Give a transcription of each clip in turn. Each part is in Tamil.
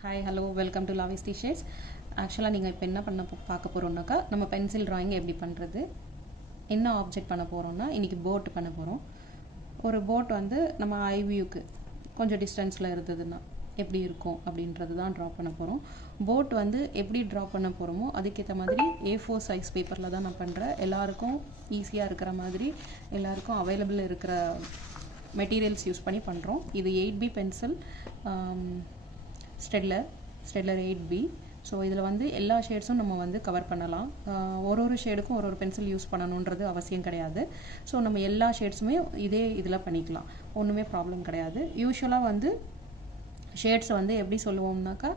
ஹாய் ஹலோ வெல்கம் டு லாவிஸ் டி-ஷேட்ஸ். ஆக்சுவலாக நீங்கள் இப்போ என்ன பார்க்க போகிறோம்னாக்கா, நம்ம பென்சில் ட்ராயிங் எப்படி பண்ணுறது, என்ன ஆப்ஜெக்ட் பண்ண போகிறோம்னா, இன்றைக்கி போட் பண்ண போகிறோம். ஒரு போட் வந்து நம்ம ஐவியூக்கு கொஞ்சம் டிஸ்டன்ஸில் இருந்ததுன்னா எப்படி இருக்கும் அப்படின்றது தான் ட்ரா பண்ண போகிறோம். போட் வந்து எப்படி ட்ரா பண்ண போகிறோமோ அதுக்கேற்ற மாதிரி A4 சைஸ் பேப்பரில் தான் நான் பண்ணுறேன். எல்லாருக்கும் ஈஸியாக இருக்கிற மாதிரி, எல்லாருக்கும் அவைலபிள் இருக்கிற மெட்டீரியல்ஸ் யூஸ் பண்ணி பண்ணுறோம். இது 8B pencil, Staedtler 8B. So இதில் வந்து எல்லா ஷேட்ஸும் நம்ம வந்து கவர் பண்ணலாம். ஒரு ஷேடுக்கும் ஒரு பென்சில் யூஸ் பண்ணணுன்றது அவசியம் கிடையாது. ஸோ நம்ம எல்லா ஷேட்ஸுமே இதே இதில் பண்ணிக்கலாம், ஒன்றுமே ப்ராப்ளம் கிடையாது. யூஸ்வலாக வந்து ஷேட்ஸை வந்து எப்படி சொல்லுவோம்னாக்கா,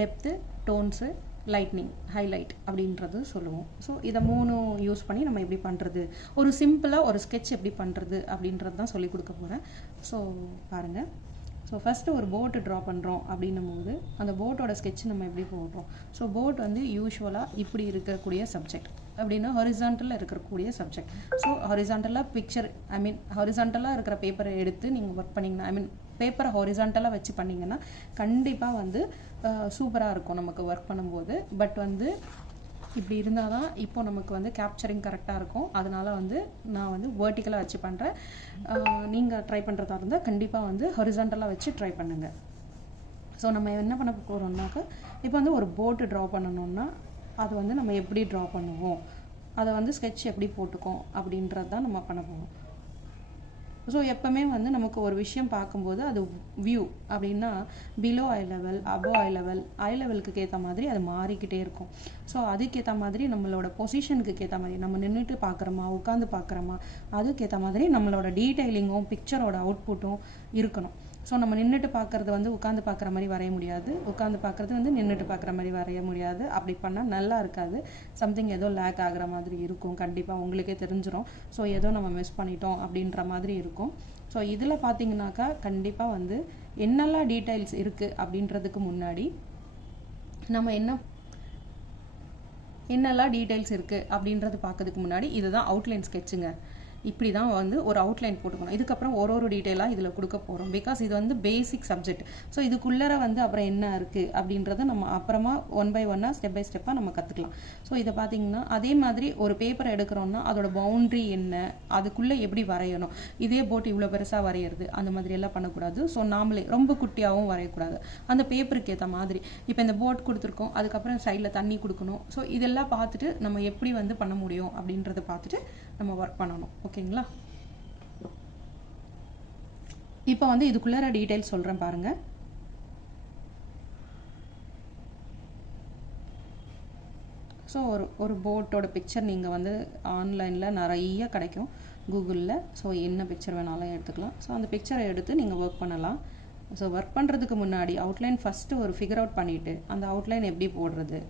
டெப்த்து, டோன்ஸு, லைட்னிங், ஹைலைட் அப்படின்றது சொல்லுவோம். ஸோ இதை 3 யூஸ் பண்ணி நம்ம எப்படி பண்ணுறது, ஒரு சிம்பிளாக ஒரு ஸ்கெட்ச் எப்படி பண்ணுறது அப்படின்றது தான் சொல்லிக் கொடுக்க போகிறேன். ஸோ பாருங்கள். ஸோ ஃபஸ்ட்டு ஒரு போட்டு ட்ரா பண்ணுறோம் அப்படின்னும் போது அந்த போட்டோட ஸ்கெட்ச் நம்ம எப்படி போடுறோம். ஸோ போட் வந்து யூஸ்வலாக இப்படி இருக்கக்கூடிய சப்ஜெக்ட், அப்படின்னா ஹொரிசான்டலில் இருக்கக்கூடிய சப்ஜெக்ட். ஸோ ஹொரிசான்டலாக பிக்சர், ஹொரிசான்டலாக இருக்கிற பேப்பரை எடுத்து நீங்கள் ஒர்க் பண்ணிங்கன்னா, பேப்பரை ஹொரிசான்டலாக வச்சு பண்ணிங்கன்னா கண்டிப்பாக வந்து சூப்பராக இருக்கும் நமக்கு ஒர்க் பண்ணும்போது. பட் வந்து இப்படி இருந்தால் தான் இப்போ நமக்கு வந்து கேப்சரிங் கரெக்டாக இருக்கும். அதனால் வந்து நான் வந்து வேர்ட்டிக்கலாக வச்சு பண்ணுறேன். நீங்கள் ட்ரை பண்ணுறதா இருந்தால் கண்டிப்பாக வந்து ஹொரிசான்டலாக வச்சு ட்ரை பண்ணுங்கள். ஸோ நம்ம என்ன பண்ண போகிறோம்னாக்கா, இப்போ வந்து ஒரு போட்டு ட்ரா பண்ணணுன்னா அது வந்து நம்ம எப்படி ட்ரா பண்ணுவோம், அதை வந்து ஸ்கெட்ச் எப்படி போட்டுக்கோம் அப்படின்றது தான் நம்ம பண்ண போகிறோம். ஸோ எப்போவுமே வந்து நமக்கு ஒரு விஷயம் பார்க்கும்போது அது வியூ அப்படின்னா பிலோ ஐ லெவல், அபோவ் ஐ லெவலுக்கு ஏற்ற மாதிரி அது மாறிக்கிட்டே இருக்கும். ஸோ அதுக்கேற்ற மாதிரி நம்மளோட பொசிஷனுக்கு ஏற்ற மாதிரி, நம்ம நின்றுட்டு பார்க்குறோமா உட்காந்து பார்க்குறோமா, அதுக்கேற்ற மாதிரி நம்மளோட டீட்டெயிலிங்கும் பிக்சரோட அவுட்புட்டும் இருக்கணும். ஸோ நம்ம நின்றுட்டு பார்க்குறது வந்து உட்காந்து பார்க்குற மாதிரி வரைய முடியாது, உட்காந்து பார்க்குறது வந்து நின்றுட்டு பார்க்குற மாதிரி வரைய முடியாது. அப்படி பண்ணால் நல்லா இருக்காது, சம்திங் ஏதோ லேக் ஆகிற மாதிரி இருக்கும். கண்டிப்பாக உங்களுக்கே தெரிஞ்சிடும். ஸோ ஏதோ நம்ம மிஸ் பண்ணிட்டோம் அப்படின்ற மாதிரி இருக்கும். ஸோ இதில் பார்த்தீங்கன்னாக்கா கண்டிப்பாக வந்து என்னெல்லாம் டீட்டெயில்ஸ் இருக்குது அப்படின்றதுக்கு முன்னாடி நம்ம என்னெல்லாம் டீட்டெயில்ஸ் இருக்குது அப்படின்றது பார்க்கறதுக்கு முன்னாடி இதுதான் அவுட்லைன் ஸ்கெட்சுங்க. இப்படி தான் வந்து ஒரு அவுட்லைன் போட்டுக்கணும். இதுக்கப்புறம் ஒரு டீட்டெயிலாக இதில் கொடுக்க போகிறோம். பிகாஸ் இது வந்து பேசிக் சப்ஜெக்ட். ஸோ இதுக்குள்ளே வந்து அப்புறம் என்ன இருக்குது அப்படின்றத நம்ம அப்புறமா 1 by 1 ஸ்டெப் பை ஸ்டெப்பாக நம்ம கற்றுக்கலாம். ஸோ இதை பார்த்தீங்கன்னா அதே மாதிரி ஒரு பேப்பர் எடுக்கிறோன்னா அதோட பவுண்ட்ரி என்ன, அதுக்குள்ளே எப்படி வரையணும், இதே போட் இவ்வளோ பெருசாக வரைகிறது அந்த மாதிரி எல்லாம் பண்ணக்கூடாது. ஸோ நாமளே ரொம்ப குட்டியாகவும் வரையக்கூடாது, அந்த பேப்பருக்கு ஏற்ற மாதிரி. இப்போ இந்த போட் கொடுத்துருக்கோம், அதுக்கப்புறம் சைடில் தண்ணி கொடுக்கணும். ஸோ இதெல்லாம் பார்த்துட்டு நம்ம எப்படி வந்து பண்ண முடியும் அப்படின்றத பார்த்துட்டு நம்ம ஒர்க் பண்ணணும். ஓகேங்களா? இப்போ வந்து இதுக்குள்ள டீடைல்ஸ் சொல்கிறேன் பாருங்க. ஸோ ஒரு போட்டோட பிக்சர் நீங்கள் வந்து ஆன்லைனில் நிறைய கிடைக்கும், கூகுளில். ஸோ என்ன பிக்சர் வேணாலும் எடுத்துக்கலாம். ஸோ அந்த பிக்சரை எடுத்து நீங்கள் ஒர்க் பண்ணலாம். ஸோ ஒர்க் பண்ணுறதுக்கு முன்னாடி அவுட்லைன் ஃபஸ்ட்டு ஒரு ஃபிகர் அவுட் பண்ணிவிட்டு அந்த அவுட்லைன் எப்படி போடுறது,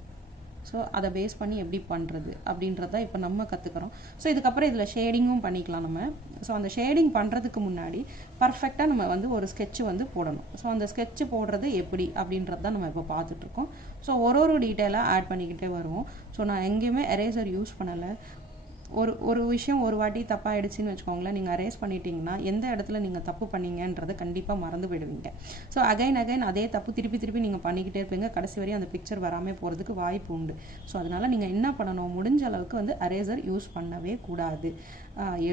ஸோ அதை பேஸ் பண்ணி எப்படி பண்ணுறது அப்படின்றத இப்போ நம்ம கற்றுக்குறோம். ஸோ இதுக்கப்புறம் இதில் ஷேடிங்கும் பண்ணிக்கலாம் நம்ம. ஸோ அந்த ஷேடிங் பண்ணுறதுக்கு முன்னாடி பர்ஃபெக்டாக நம்ம வந்து ஒரு ஸ்கெட்சு வந்து போடணும். ஸோ அந்த ஸ்கெட்சு போடுறது எப்படி அப்படின்றது தான் நம்ம இப்போ பார்த்துட்ருக்கோம். ஸோ ஒரு டீட்டெயிலாக ஆட் பண்ணிக்கிட்டே வருவோம். ஸோ நான் எங்கேயுமே எரேசர் யூஸ் பண்ணலை. ஒரு விஷயம் ஒரு வாட்டி தப்பாகிடுச்சின்னு வச்சுக்கோங்களேன், நீங்கள் அரேஸ் பண்ணிட்டீங்கன்னா எந்த இடத்துல நீங்கள் தப்பு பண்ணீங்கன்றதை கண்டிப்பாக மறந்து போயிடுவீங்க. ஸோ அகைன் அதே தப்பு திருப்பி நீங்கள் பண்ணிக்கிட்டே இருப்பீங்க. கடைசி வரையும் அந்த பிக்சர் வராமல் போகிறதுக்கு வாய்ப்பு உண்டு. ஸோ அதனால் நீங்கள் என்ன பண்ணணும், முடிஞ்ச அளவுக்கு வந்து அரேசர் யூஸ் பண்ணவே கூடாது.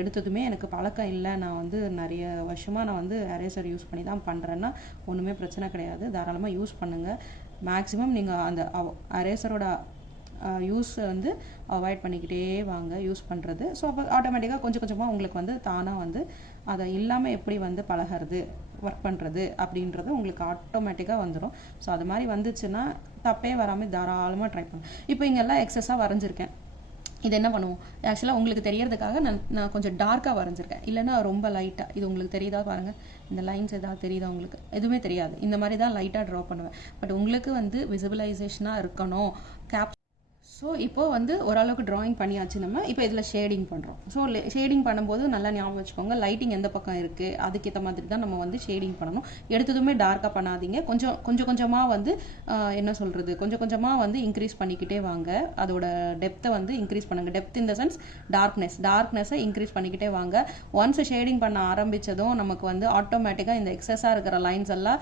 எடுத்ததுமே எனக்கு பழக்கம் இல்லை, நான் வந்து நிறைய வருஷமாக நான் வந்து அரேசர் யூஸ் பண்ணி தான் பண்ணுறேன்னா ஒன்றுமே பிரச்சனை கிடையாது, தாராளமாக யூஸ் பண்ணுங்கள். மேக்ஸிமம் நீங்கள் அந்த அரேசரோட யூஸ் வந்து அவாய்ட் பண்ணிக்கிட்டே வாங்க யூஸ் பண்ணுறது. ஸோ அப்போ ஆட்டோமேட்டிக்காக கொஞ்சமாக உங்களுக்கு வந்து தானாக வந்து அதை இல்லாமல் எப்படி வந்து பழகிறது, ஒர்க் பண்ணுறது அப்படின்றது உங்களுக்கு ஆட்டோமேட்டிக்காக வந்துடும். ஸோ அது மாதிரி வந்துச்சுன்னா தப்பே வராமல் தாராளமாக ட்ரை பண்ணும். இப்போ இங்கெல்லாம் எக்ஸஸாக வரைஞ்சிருக்கேன். இது என்ன பண்ணுவோம், ஆக்சுவலாக உங்களுக்கு தெரியறதுக்காக நான் கொஞ்சம் டார்க்காக வரைஞ்சிருக்கேன், இல்லைன்னா ரொம்ப லைட்டாக. இது உங்களுக்கு தெரியுதா பாருங்கள், இந்த லைன்ஸ் எதாவது தெரியுதா உங்களுக்கு? எதுவுமே தெரியாது, இந்த மாதிரி தான் லைட்டாக ட்ரா பண்ணுவேன். பட் உங்களுக்கு வந்து விசிபிளைசேஷனாக இருக்கணும், ஸோ ஸோ இப்போ வந்து ஓரளவுக்கு ட்ராயிங் பண்ணியாச்சு நம்ம. இப்போ இதில் ஷேடிங் பண்ணுறோம். ஸோ ஷேடிங் பண்ணும்போது நல்லா ஞாபகம் வச்சுக்கோங்க, லைட்டிங் எந்த பக்கம் இருக்குது அதுக்கேற்ற மாதிரி தான் நம்ம வந்து ஷேடிங் பண்ணணும். எடுத்ததுமே டார்க்காக பண்ணாதீங்க. கொஞ்சமாக வந்து என்ன சொல்கிறது, கொஞ்சம் கொஞ்சமாக வந்து இன்க்ரீஸ் பண்ணிக்கிட்டே வாங்க. அதோட டெப்த்தை வந்து இன்க்ரீஸ் பண்ணுங்கள். டெப்த் இன் த சென்ஸ் டார்க்னஸை இன்க்ரீஸ் பண்ணிக்கிட்டே வாங்க. ஒன்ஸ் ஷேடிங் பண்ண ஆரம்பித்ததும் நமக்கு வந்து ஆட்டோமேட்டிக்காக இந்த எக்ஸஸாக இருக்கிற லைன்ஸ் எல்லாம்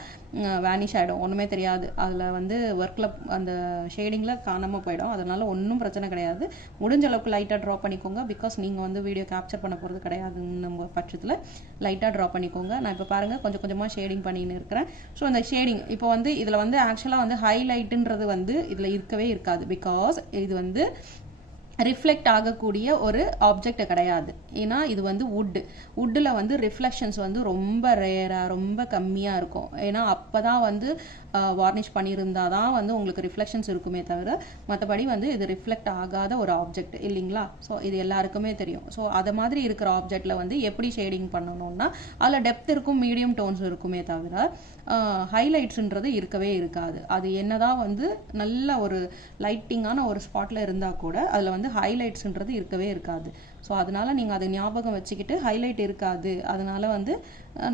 வேனிஷ் ஆகிடும். ஒன்றுமே தெரியாது. அதில் வந்து ஒர்க்கில் அந்த ஷேடிங்கில் காணாமல் போயிடும். அதனால் ஒன்றும் பிரச்சனை கிடையாது. முடிஞ்ச அளவுக்கு லைட்டாக ட்ரா பண்ணிக்கோங்க. பிகாஸ் நீங்கள் வந்து வீடியோ கேப்சர் பண்ண போகிறது கிடையாதுன்னு நம்ம பட்சத்தில் லைட்டாக ட்ரா பண்ணிக்கோங்க. நான் இப்போ பாருங்கள் கொஞ்சம் கொஞ்சமாக ஷேடிங் பண்ணின்னு இருக்கிறேன். ஸோ அந்த ஷேடிங் இப்போ வந்து இதில் வந்து ஆக்சுவலாக வந்து ஹைலைட்டுன்றது வந்து இதில் இருக்கவே இருக்காது. பிகாஸ் இது வந்து ரிஃப்ளெக்ட் ஆகக்கூடிய ஒரு ஆப்ஜெக்ட் கிடையாது. ஏன்னா இது வந்து வுட்டில் வந்து ரிஃப்ளெக்ஷன்ஸ் வந்து ரொம்ப ரேராக ரொம்ப கம்மியாக இருக்கும். ஏன்னா அப்போ தான் வந்து வார்னிஷ் பண்ணியிருந்தா தான் வந்து உங்களுக்கு ரிஃப்ளெக்ஷன்ஸ் இருக்குமே தவிர மற்றபடி வந்து இது ரிஃப்ளெக்ட் ஆகாத ஒரு ஆப்ஜெக்ட் இல்லைங்களா. ஸோ இது எல்லாருக்குமே தெரியும். ஸோ அது மாதிரி இருக்கிற ஆப்ஜெக்டில் வந்து எப்படி ஷேடிங் பண்ணணும்னா அதில் டெப்த் இருக்கும், மீடியம் டோன்ஸ் இருக்குமே தவிர ஹைலைட்ஸுன்றது இருக்கவே இருக்காது. அது என்னதான் வந்து நல்ல ஒரு லைட்டிங்கான ஒரு ஸ்பாட்டில் இருந்தால் கூட அதில் வந்து ஹைலைட்ஸ்ன்றது இருக்கவே இருக்காது. ஸோ அதனால் நீங்கள் அதை ஞாபகம் வச்சுக்கிட்டு ஹைலைட் இருக்காது, அதனால் வந்து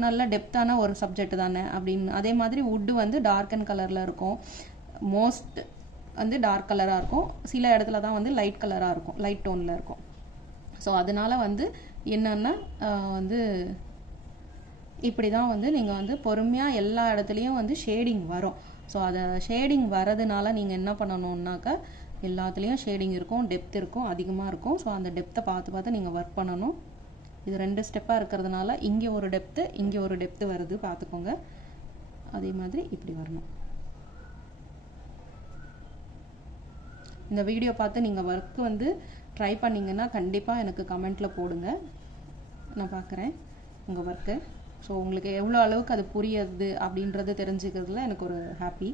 நல்ல டெப்த்தான ஒரு சப்ஜெக்ட் தானே அப்படின்னு. அதே மாதிரி வுட்டு வந்து டார்க் அண்ட் கலரில் இருக்கும். மோஸ்ட் வந்து டார்க் கலராக இருக்கும். சில இடத்துல தான் வந்து லைட் கலராக இருக்கும், லைட் டோனில் இருக்கும். ஸோ அதனால் வந்து என்னென்னா வந்து இப்படி தான் வந்து நீங்கள் வந்து பொறுமையாக எல்லா இடத்துலையும் வந்து ஷேடிங் வரும். ஸோ அதை ஷேடிங் வரதுனால நீங்கள் என்ன பண்ணணுன்னாக்கா எல்லாத்துலேயும் ஷேடிங் இருக்கும், டெப்த் இருக்கும், அதிகமாக இருக்கும். ஸோ அந்த டெப்த்தை பார்த்து நீங்கள் ஒர்க் பண்ணணும். இது 2 ஸ்டெப்பாக இருக்கிறதுனால இங்கே ஒரு டெப்த்து இங்கே ஒரு டெப்த்து வருது பார்த்துக்கோங்க. அதே மாதிரி இப்படி வரணும். இந்த வீடியோ பார்த்து நீங்கள் ஒர்க்கு வந்து ட்ரை பண்ணிங்கன்னா கண்டிப்பாக எனக்கு கமெண்ட்டில் போடுங்க, நான் பார்க்குறேன் உங்கள் ஒர்க்கு. ஸோ உங்களுக்கு எவ்வளோ அளவுக்கு அது புரியுது அப்படின்றது தெரிஞ்சுக்கிறதுல எனக்கு ஒரு ஹாப்பி.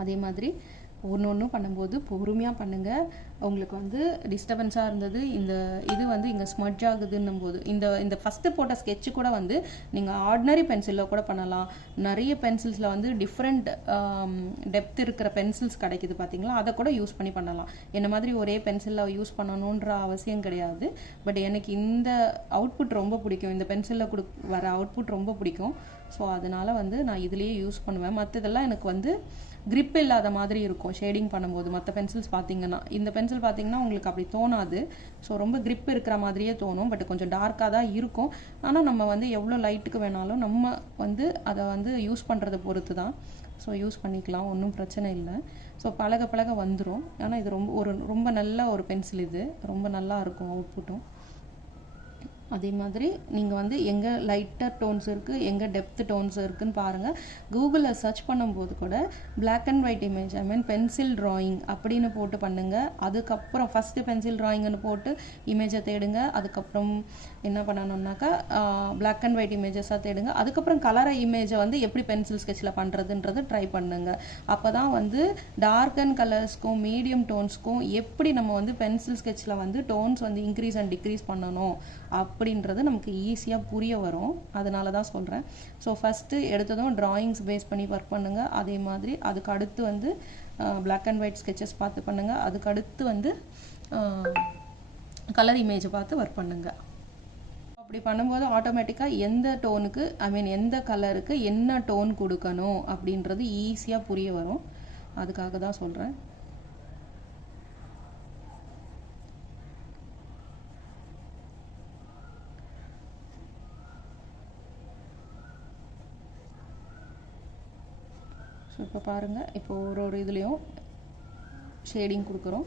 அதே மாதிரி ஒன்று பண்ணும்போது பொறுமையாக பண்ணுங்கள். உங்களுக்கு வந்து டிஸ்டர்பன்ஸாக இருந்தது இந்த இது வந்து இங்கே ஸ்மட்ஜ் ஆகுதுன்னும் போது இந்த ஃபஸ்ட்டு போட்ட ஸ்கெட்சு கூட வந்து நீங்கள் ஆர்டினரி பென்சிலில் கூட பண்ணலாம். நிறைய பென்சில்ஸில் வந்து டிஃப்ரெண்ட் டெப்த் இருக்கிற பென்சில்ஸ் கிடைக்குது பார்த்தீங்களா, அதை கூட யூஸ் பண்ணலாம். என்ன மாதிரி ஒரே பென்சிலில் யூஸ் பண்ணணுன்ற அவசியம் கிடையாது. பட் எனக்கு இந்த அவுட்புட் ரொம்ப பிடிக்கும், இந்த பென்சிலில் வர அவுட்புட் ரொம்ப பிடிக்கும். ஸோ அதனால் வந்து நான் இதுலேயே யூஸ் பண்ணுவேன். மற்றதெல்லாம் எனக்கு வந்து கிரிப் இல்லாத மாதிரி இருக்கும் ஷேடிங் பண்ணும்போது. மற்ற பென்சில்ஸ் பார்த்தீங்கன்னா, இந்த பென்சில் பார்த்தீங்கன்னா உங்களுக்கு அப்படி தோணாது. ஸோ ரொம்ப கிரிப் இருக்கிற மாதிரியே தோணும். பட் கொஞ்சம் டார்க்காக தான் இருக்கும். ஆனால் நம்ம வந்து எவ்வளோ லைட்டுக்கு வேணாலும் நம்ம வந்து அதை வந்து யூஸ் பண்ணுறதை பொறுத்து தான். ஸோ யூஸ் பண்ணிக்கலாம், ஒன்றும் பிரச்சனை இல்லை. ஸோ பழக வந்துடும். ஆனால் இது ரொம்ப நல்ல ஒரு பென்சில், இது ரொம்ப நல்லா இருக்கும் அவுட்புட்டும். அதே மாதிரி நீங்கள் வந்து எங்கே லைட்டர் டோன்ஸ் இருக்குது, எங்கே டெப்த் டோன்ஸ் இருக்குதுன்னு பாருங்கள். கூகுளில் சர்ச் பண்ணும்போது கூட black and white image, I mean pencil drawing அப்படின்னு போட்டு பண்ணுங்கள். அதுக்கப்புறம் ஃபஸ்ட்டு பென்சில் ட்ராயிங்னு போட்டு இமேஜை தேடுங்க. அதுக்கப்புறம் என்ன பண்ணணுன்னாக்கா பிளாக் அண்ட் ஒயிட் இமேஜஸாக தேடுங்க. அதுக்கப்புறம் கலரை இமேஜை வந்து எப்படி பென்சில் ஸ்கெட்சில் பண்ணுறதுன்றது ட்ரை பண்ணுங்கள். அப்போ தான் வந்து டார்க் அண்ட் கலர்ஸ்க்கும் மீடியம் டோன்ஸ்க்கும் எப்படி நம்ம வந்து பென்சில் ஸ்கெட்சில் வந்து டோன்ஸ் வந்து இன்க்ரீஸ் அண்ட் டிக்ரீஸ் பண்ணணும் அப்படின்றது நமக்கு ஈஸியாக புரிய வரும். அதனால தான் சொல்கிறேன். ஸோ ஃபஸ்ட்டு எடுத்ததும் ட்ராயிங்ஸ் பேஸ் பண்ணி ஒர்க் பண்ணுங்கள். அதே மாதிரி அதுக்கு அடுத்து வந்து பிளாக் அண்ட் ஒயிட் ஸ்கெச்சஸ் பார்த்து பண்ணுங்கள். அதுக்கு அடுத்து வந்து கலர் இமேஜை பார்த்து ஒர்க் பண்ணுங்கள். அப்படி பண்ணும்போது ஆட்டோமேட்டிக்காக எந்த டோனுக்கு, ஐ மீன் எந்த கலருக்கு என்ன டோன் கொடுக்கணும் அப்படின்றது ஈஸியாக புரிய வரும். அதுக்காக தான் சொல்கிறேன். ஸோ இப்போ பாருங்கள், இப்போ ஒரு இதுலேயும் ஷேடிங் கொடுக்குறோம்.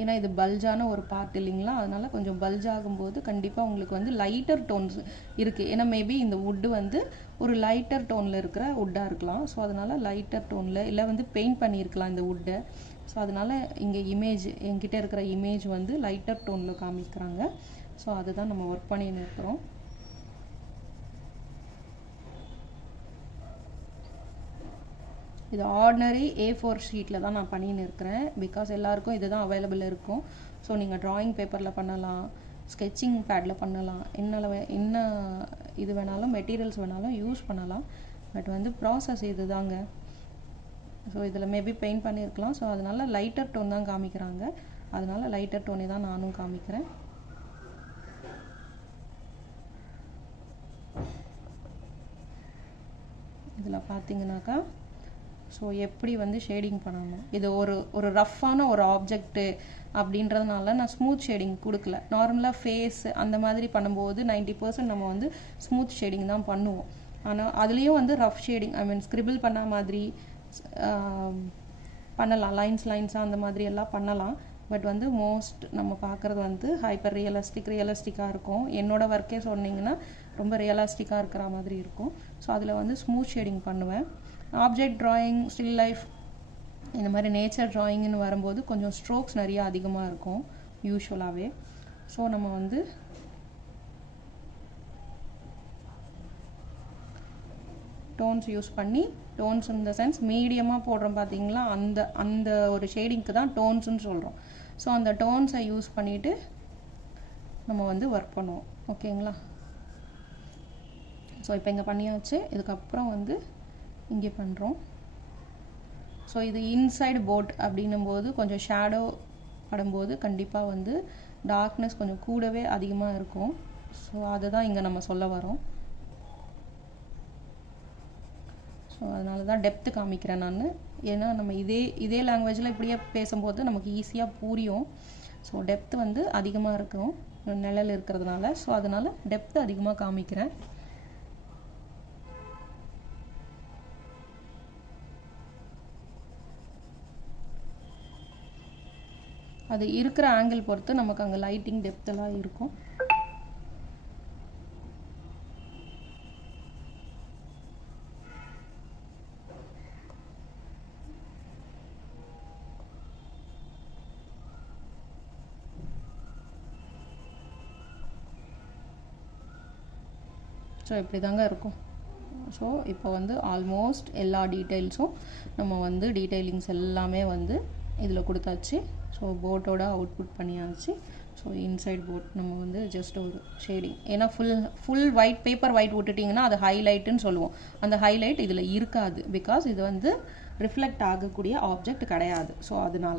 ஏன்னா இது பல்ஜான ஒரு பார்ட் இல்லைங்களா, அதனால் கொஞ்சம் பல்ஜ் ஆகும்போது கண்டிப்பாக உங்களுக்கு வந்து லைட்டர் டோன்ஸ் இருக்குது. ஏன்னா மேபி இந்த வுட்டு வந்து ஒரு லைட்டர் டோனில் இருக்கிற வுட்டாக இருக்கலாம். ஸோ அதனால் லைட்டர் டோனில் இல்லை வந்து பெயிண்ட் பண்ணியிருக்கலாம் இந்த வுட்டை. ஸோ அதனால் இங்கே இமேஜ் என்கிட்ட இருக்கிற இமேஜ் வந்து லைட்டர் டோனில் காமிக்கிறாங்க. ஸோ அதுதான் நம்ம ஒர்க் பண்ணின்னு இருக்கிறோம். இது ஆர்டினரி A4 ஷீட்டில் தான் நான் பண்ணின்னு இருக்கிறேன். பிகாஸ் எல்லாருக்கும் இது தான் அவைலபிள் இருக்கும். ஸோ நீங்கள் ட்ராயிங் பேப்பரில் பண்ணலாம், ஸ்கெட்சிங் பேடில் பண்ணலாம், என்ன இது வேணாலும் மெட்டீரியல்ஸ் வேணாலும் யூஸ் பண்ணலாம். பட் வந்து ப்ராசஸ் இது தாங்க. ஸோ இதில் மேபி பெயிண்ட் பண்ணியிருக்கலாம். ஸோ அதனால் லைட்டர் டோன் தான் காமிக்கிறாங்க, அதனால் லைட்டர் டோனே தான் நானும் காமிக்கிறேன். இதில் பார்த்தீங்கன்னாக்கா ஸோ எப்படி வந்து ஷேடிங் பண்ணணும், இது ஒரு ரஃப்பான ஒரு ஆப்ஜெக்ட்டு அப்படின்றதுனால நான் ஸ்மூத் ஷேடிங் கொடுக்கல. நார்மலாக ஃபேஸ் அந்த மாதிரி பண்ணும்போது 90% நம்ம வந்து ஸ்மூத் ஷேடிங் தான் பண்ணுவோம். ஆனால் அதுலேயும் வந்து ரஃப் ஷேடிங், ஐ மீன் ஸ்க்ரிபிள் பண்ண மாதிரி பண்ணலாம், லைன்ஸாக அந்த மாதிரி எல்லாம் பண்ணலாம். பட் வந்து மோஸ்ட் நம்ம பார்க்குறது வந்து ஹைப்பர் ரியலிஸ்டிக்காக இருக்கும். என்னோடய ஒர்க்கே சொன்னிங்கன்னா ரொம்ப ரியலிஸ்டிக்காக இருக்கிற மாதிரி இருக்கும். ஸோ அதில் வந்து ஸ்மூத் ஷேடிங் பண்ணுவேன். ஆப்ஜெக்ட் ட்ராயிங், ஸ்டில் லைஃப், இந்த மாதிரி நேச்சர் ட்ராயிங்னு வரும்போது கொஞ்சம் ஸ்ட்ரோக்ஸ் நிறையா அதிகமாக இருக்கும் யூஸ்வலாகவே. ஸோ நம்ம வந்து டோன்ஸ் யூஸ் பண்ணி, டோன்ஸ் இன் த சென்ஸ் மீடியமாக போடுறோம் பார்த்தீங்களா, அந்த ஒரு ஷேடிங்க்கு தான் டோன்ஸ்ன்னு சொல்கிறோம். ஸோ அந்த டோன்ஸை யூஸ் பண்ணிவிட்டு நம்ம வந்து ஒர்க் பண்ணுவோம். ஓகேங்களா? ஸோ இப்போ இங்கே பண்ணியாச்சு. இதுக்கப்புறம் வந்து இங்கே பண்ணுறோம். ஸோ இது இன்சைடு போட் அப்படின்னும்போது கொஞ்சம் ஷேடோ படும்போது கண்டிப்பாக வந்து டார்க்னஸ் கொஞ்சம் கூடவே அதிகமாக இருக்கும். ஸோ அதுதான் இங்கே நம்ம சொல்ல வரோம். ஸோ அதனால தான் டெப்த்து காமிக்கிறேன் நான். ஏன்னா நம்ம இதே லாங்குவேஜில் இப்படியே பேசும்போது நமக்கு ஈஸியாக புரியும். ஸோ டெப்த்து வந்து அதிகமாக இருக்கும் நிழல் இருக்கிறதுனால. ஸோ அதனால் டெப்த்து அதிகமாக காமிக்கிறேன். அது இருக்கிற ஆங்கிள் பொறுத்து நமக்கு அங்கே லைட்டிங் டெப்த்தெல்லாம் இருக்கும். ஸோ இப்படி தாங்க இருக்கும். ஸோ இப்போ வந்து ஆல்மோஸ்ட் எல்லா டீட்டெயில்ஸும் நம்ம வந்து டீட்டெயிலிங்ஸ் எல்லாமே வந்து இதில் கொடுத்தாச்சு. ஸோ போட்டோட அவுட்புட் பண்ணியாச்சு. ஸோ இன்சைட் போட் நம்ம வந்து ஜஸ்ட் ஒரு ஷேடிங், ஏன்னா ஃபுல் ஒயிட் பேப்பர் ஒயிட் விட்டுட்டிங்கன்னா அது ஹைலைட்டுன்னு சொல்லுவோம். அந்த ஹைலைட் இதில் இருக்காது, பிகாஸ் இது வந்து ரிஃப்ளெக்ட் ஆகக்கூடிய ஆப்ஜெக்ட் கிடையாது. ஸோ அதனால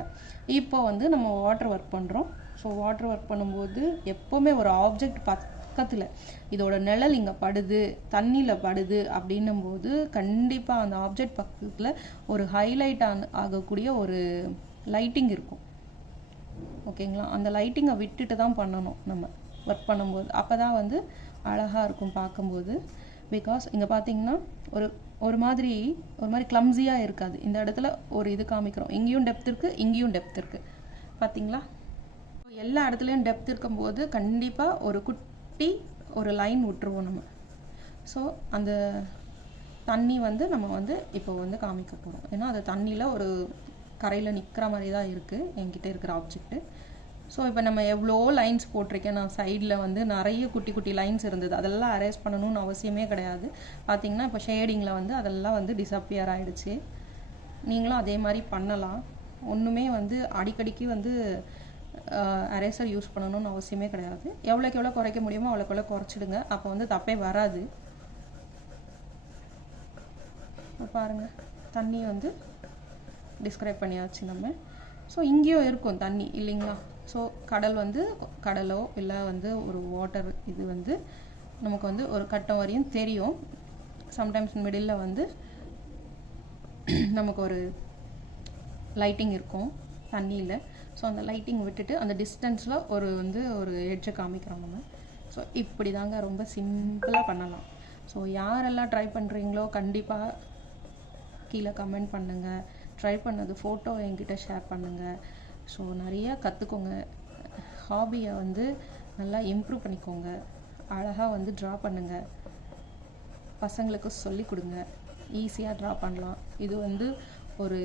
இப்போ வந்து நம்ம வாட்டர் ஒர்க் பண்ணுறோம். ஸோ வாட்டர் ஒர்க் பண்ணும்போது எப்போவுமே ஒரு ஆப்ஜெக்ட் பக்கத்தில் இதோட நிழல் இங்கே படுது, தண்ணியில் படுது அப்படின்னும்போது கண்டிப்பாக அந்த ஆப்ஜெக்ட் பக்கத்தில் ஒரு ஹைலைட் ஆகக்கூடிய ஒரு லைட்டிங் இருக்கும். ஓகேங்களா? அந்த லைட்டிங்கை விட்டுட்டு தான் பண்ணணும் நம்ம ஒர்க் பண்ணும்போது. அப்போ தான் வந்து அழகாக இருக்கும் பார்க்கும்போது. பிகாஸ் இங்கே பார்த்தீங்கன்னா ஒரு மாதிரி கிளம்ஸியாக இருக்காது. இந்த இடத்துல ஒரு இது காமிக்கிறோம், இங்கேயும் டெப்த் இருக்குது, இங்கேயும் டெப்த் இருக்குது. பார்த்தீங்களா? எல்லா இடத்துலையும் டெப்த் இருக்கும்போது கண்டிப்பாக ஒரு குட்டி ஒரு லைன் விட்டுருவோம் நம்ம. ஸோ அந்த தண்ணி வந்து நம்ம வந்து இப்போ வந்து காமிக்க போகிறோம். ஏன்னா அது தண்ணியில் ஒரு கரையில் நிற்கிற மாதிரி தான் இருக்குது என்கிட்ட இருக்கிற ஆப்ஜெக்ட்டு. ஸோ இப்போ நம்ம எவ்வளோ லைன்ஸ் போட்டிருக்கேன் நான். சைடில் வந்து நிறைய குட்டி குட்டி லைன்ஸ் இருந்தது, அதெல்லாம் அரேஸ் பண்ணணும்னு அவசியமே கிடையாது. பார்த்தீங்கன்னா இப்போ ஷேடிங்கில் வந்து அதெல்லாம் வந்து டிஸப்பியர் ஆகிடுச்சு. நீங்களும் அதே மாதிரி பண்ணலாம். ஒன்றுமே வந்து அடிக்கடிக்கு வந்து அரேசர் யூஸ் பண்ணணும்னு அவசியமே கிடையாது. எவ்வளோக்கு எவ்வளோ குறைக்க முடியுமோ அவ்வளோக்கு எவ்வளோ குறைச்சிடுங்க. அப்போ வந்து தப்பே வராது. பாருங்கள், தண்ணி வந்து டிஸ்கிரைப் பண்ணியாச்சு நம்ம. ஸோ இங்கேயும் இருக்கும் தண்ணி இல்லைங்களா? ஸோ கடலோ இல்லை வந்து ஒரு வாட்டர் இது வந்து நமக்கு வந்து ஒரு கட்டம் வரையும் தெரியும். சம்டைம்ஸ் மிடில் வந்து நமக்கு ஒரு லைட்டிங் இருக்கும் தண்ணியில். ஸோ அந்த லைட்டிங் விட்டுட்டு அந்த டிஸ்டன்ஸில் ஒரு எட்ஜை காமிக்கிறோம் நம்ம. ஸோ இப்படி தாங்க ரொம்ப சிம்பிளாக பண்ணலாம். ஸோ யாரெல்லாம் ட்ரை பண்ணுறீங்களோ கண்டிப்பாக கீழே கமெண்ட் பண்ணுங்கள். ட்ரை பண்ணது ஃபோட்டோ என்கிட்ட ஷேர் பண்ணுங்கள். ஸோ நிறையா கற்றுக்கோங்க. ஹாபியை வந்து நல்லா இம்ப்ரூவ் பண்ணிக்கோங்க. அழகாக வந்து ட்ரா பண்ணுங்கள். பசங்களுக்கு சொல்லி கொடுங்க. ஈஸியாக ட்ரா பண்ணலாம். இது வந்து ஒரு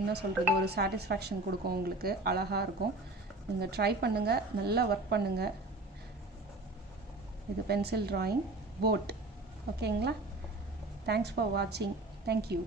என்ன சொல்கிறது, ஒரு சாட்டிஸ்ஃபேக்ஷன் கொடுக்கும் உங்களுக்கு. அழகாக இருக்கும். நீங்கள் ட்ரை பண்ணுங்கள், நல்லா ஒர்க் பண்ணுங்கள். இது பென்சில் ட்ராயிங் போட். ஓகேங்களா? தேங்க்ஸ் ஃபார் வாட்சிங். தேங்க்யூ.